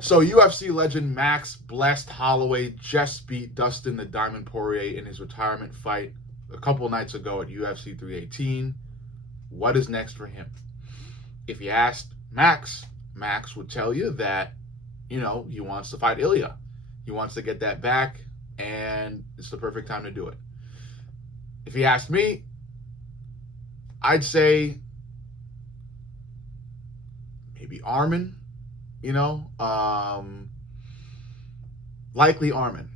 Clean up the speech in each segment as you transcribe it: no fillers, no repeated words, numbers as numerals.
So UFC legend Max Blessed Holloway just beat Dustin the Diamond Poirier in his retirement fight a couple nights ago at UFC 318. What is next for him? If you asked Max, Max would tell you that, he wants to fight Ilya. He wants to get that back, and it's the perfect time to do it. If you asked me, I'd say maybe Armin, you know, likely Armin.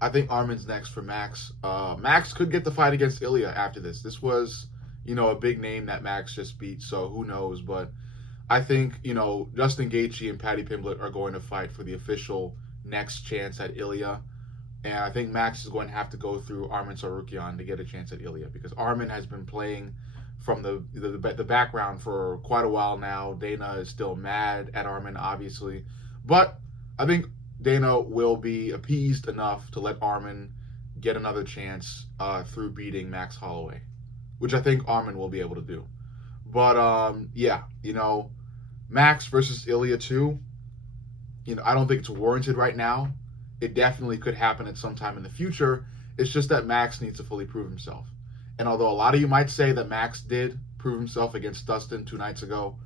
I think Armin's next for Max. Max could get the fight against Ilya after this. This was, a big name that Max just beat, so who knows? But I think, Justin Gaethje and Paddy Pimblett are going to fight for the official next chance at Ilya. And I think Max is going to have to go through Armin Tsarukyan to get a chance at Ilya because Armin has been playing from the background for quite a while now. Dana is still mad at Armin, obviously. But I think Dana will be appeased enough to let Armin get another chance through beating Max Holloway, which I think Armin will be able to do. But yeah, Max versus Ilya too. I don't think it's warranted right now. It definitely could happen at some time in the future. It's just that Max needs to fully prove himself. And although a lot of you might say that Max did prove himself against Dustin 2 nights ago,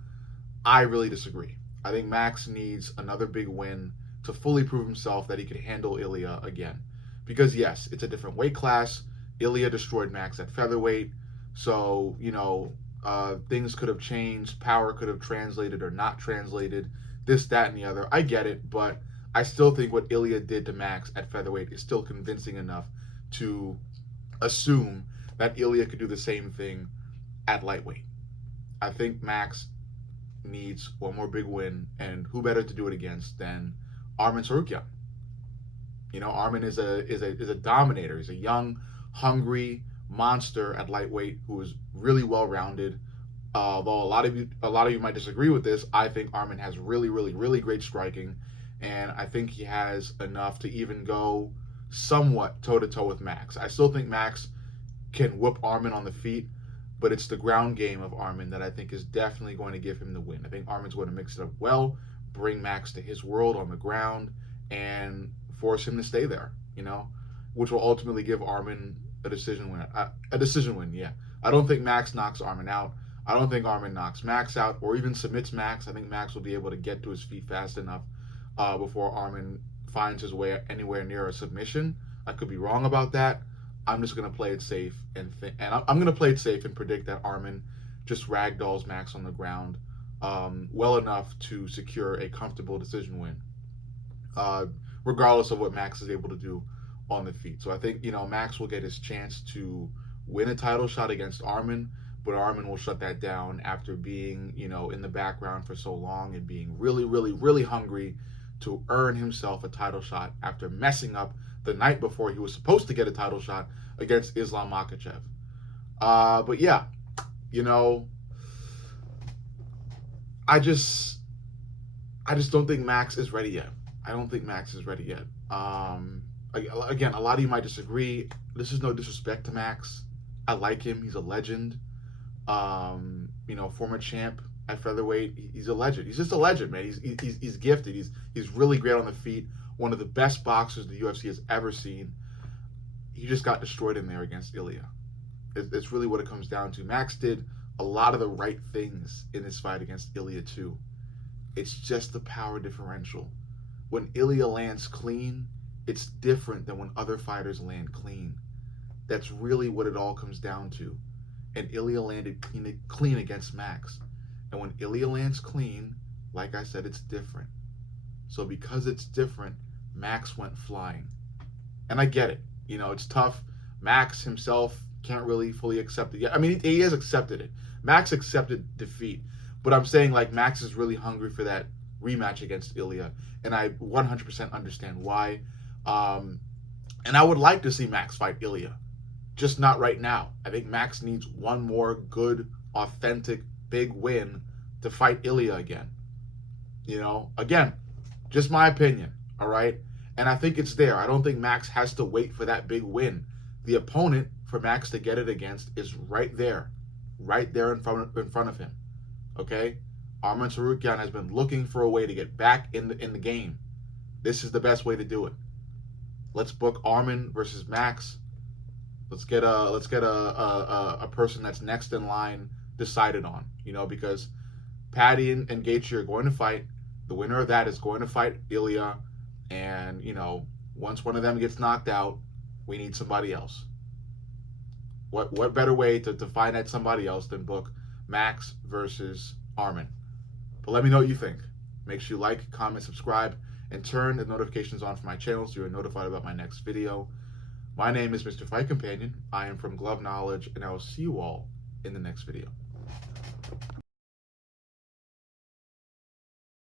I really disagree. I think Max needs another big win to fully prove himself that he could handle Ilya again. Because yes, it's a different weight class. Ilya destroyed Max at featherweight. So, things could have changed. Power could have translated or not translated. This, that, and the other. I get it, but I still think what Ilya did to Max at featherweight is still convincing enough to assume that Ilya could do the same thing at lightweight. I think Max needs one more big win, and who better to do it against than Armin Tsarukyan? Armin is a dominator. He's a young, hungry monster at lightweight who is really well rounded. Although a lot of you might disagree with this, I think Armin has really, really, really great striking, and I think he has enough to even go somewhat toe to toe with Max. I still think Max can whoop Armin on the feet, but it's the ground game of Armin that I think is definitely going to give him the win. I think Armin's going to mix it up well, bring Max to his world on the ground, and force him to stay there, which will ultimately give Armin a decision win. A decision win, yeah. I don't think Max knocks Armin out. I don't think Armin knocks Max out or even submits Max. I think Max will be able to get to his feet fast enough before Armin finds his way anywhere near a submission. I could be wrong about that. I'm just going to play it safe and I'm going to play it safe and predict that Armin just ragdolls Max on the ground well enough to secure a comfortable decision win, regardless of what Max is able to do on the feet. So I think, Max will get his chance to win a title shot against Armin, but Armin will shut that down after being, in the background for so long and being really, really, really hungry to earn himself a title shot after messing up the night before he was supposed to get a title shot against Islam Makhachev. But yeah, I just don't think Max is ready yet. I don't think Max is ready yet. Again, a lot of you might disagree. This is no disrespect to Max. I like him. He's a legend. Former champ at featherweight. He's a legend. He's just a legend, man. He's gifted. He's really great on the feet. One of the best boxers the UFC has ever seen. He just got destroyed in there against Ilya. It's really what it comes down to. Max did a lot of the right things in this fight against Ilya too. It's just the power differential. When Ilya lands clean, it's different than when other fighters land clean. That's really what it all comes down to. And Ilya landed clean against Max. And when Ilya lands clean, like I said, it's different. So because it's different, Max went flying. And I get it. It's tough. Max himself can't really fully accept it yet. I mean, he has accepted it. Max accepted defeat. But I'm saying, Max is really hungry for that rematch against Ilya. And I 100% understand why. And I would like to see Max fight Ilya. Just not right now. I think Max needs one more good, authentic, big win to fight Ilya again. Again, just my opinion, all right? And I think it's there. I don't think Max has to wait for that big win. The opponent for Max to get it against is right there in front of him, okay? Arman Tsarukyan has been looking for a way to get back in the game. This is the best way to do it. Let's book Arman versus Max. Let's get a person that's next in line decided on. Because Paddy and Gaethje are going to fight. The winner of that is going to fight Ilya, and once one of them gets knocked out, we need somebody else. What better way to find that somebody else than book Max versus Arman? But let me know what you think. Make sure you like, comment, subscribe, and turn the notifications on for my channel so you're notified about my next video. My name is Mr. Fight Companion. I am from Glove Knowledge, and I will see you all in the next video.